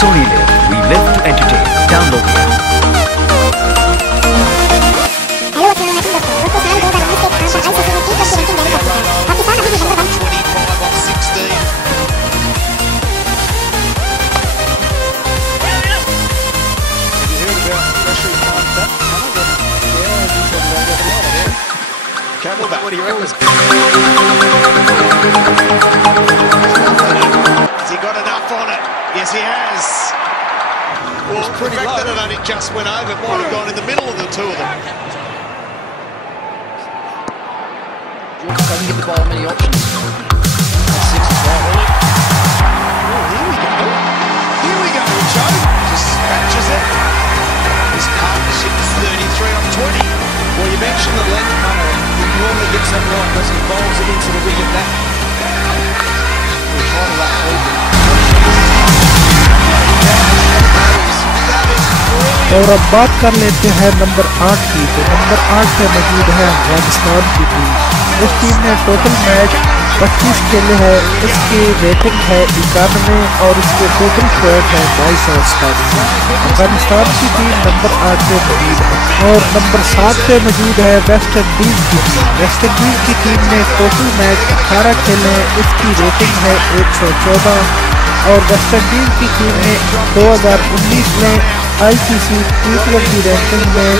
Sony Live. We live to entertain. Download the app. Camelback. What do you reckon? Has he got enough on it? Yes, he has. Well, the fact that it only just went over, it might have gone in the middle of the two of them. George doesn't give the ball many options. Six is right. Oh, here we go. Here we go, Joe. Just scratches it. This partnership is 33 on 20. Well, you mentioned the length, Connor. He normally gets that right because he bowls it into the wing of that. We're trying to lap और अब बात कर लेते हैं number 8 की। तो number 8 पे मौजूद है अफगानिस्तान की टीम। इस टीम ने टोटल मैच 25 खेले हैं। इसकी रेटिंग है 91 और इसके टोटल पॉइंट है 2287। अफगानिस्तान की टीम नंबर 8 पे मौजूद है। और नंबर 7 पे मौजूद है वेस्ट इंडीज की टीम। वेस्ट इंडीज की टीम ने टोटल मैच 18 खेले हैं। इसकी रेटिंग है 114 और वेस्ट इंडीज की टीम ने 2019 में ICC T20 रैंकिंग में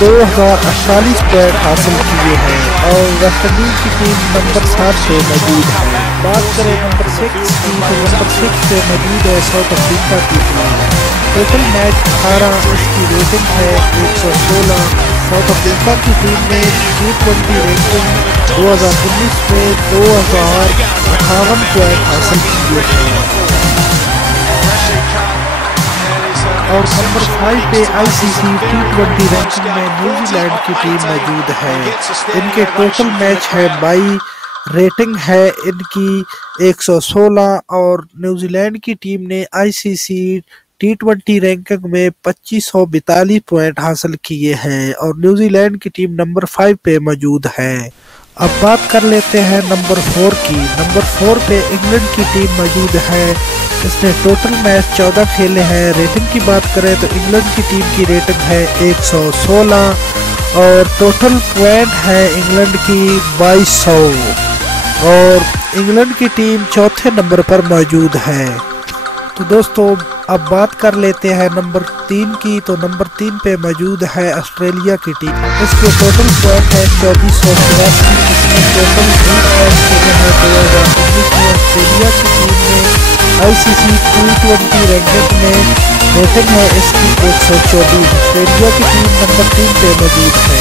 2048 पॉइंट हासिल किए हैं और वेस्ट इंडीज की टीम नंबर 7 पे मौजूद है। बात करें नंबर 6 की तो नंबर 6 पे मौजूद है साउथ अफ्रीका की टीम। टोटल मैच 18, इसकी रेटिंग है 116। साउथ अफ्रीका की टीम ने T20 रैंकिंग 2019 में 2058 पॉइंट हासिल किए हैं। और नंबर 5 पे ICC T20 रैंकिंग में न्यूजीलैंड की टीम मौजूद है। इनके टोटल मैच है 22, रेटिंग है इनकी 116 और न्यूजीलैंड की टीम ने ICC T20 रैंकिंग में 2542 पॉइंट हासिल किए हैं और न्यूजीलैंड की टीम नंबर 5 पे मौजूद है। अब बात कर लेते हैं नंबर 4 की। नंबर 4 पे इंग्लैंड की टीम मौजूद है। इसने टोटल मैच 14 खेले हैं। रेटिंग की बात करें तो इंग्लैंड की टीम की रेटिंग है 116 और टोटल पॉइंट है इंग्लैंड की 2200 और इंग्लैंड की टीम चौथे नंबर पर मौजूद है। तो दोस्तों अब बात कर लेते हैं नंबर 3 की। तो नंबर 3 पे मौजूद है ऑस्ट्रेलिया की टीम। इसके टोटल पॉइंट है 2483। इसमें टोटल 20 मैच खेले हैं 2019 में। ऑस्ट्रेलिया की टीम ने ICC T20 रैंकिंग में रेटिंग है इसकी 124। ऑस्ट्रेलिया की टीम नंबर 3 पे मौजूद है।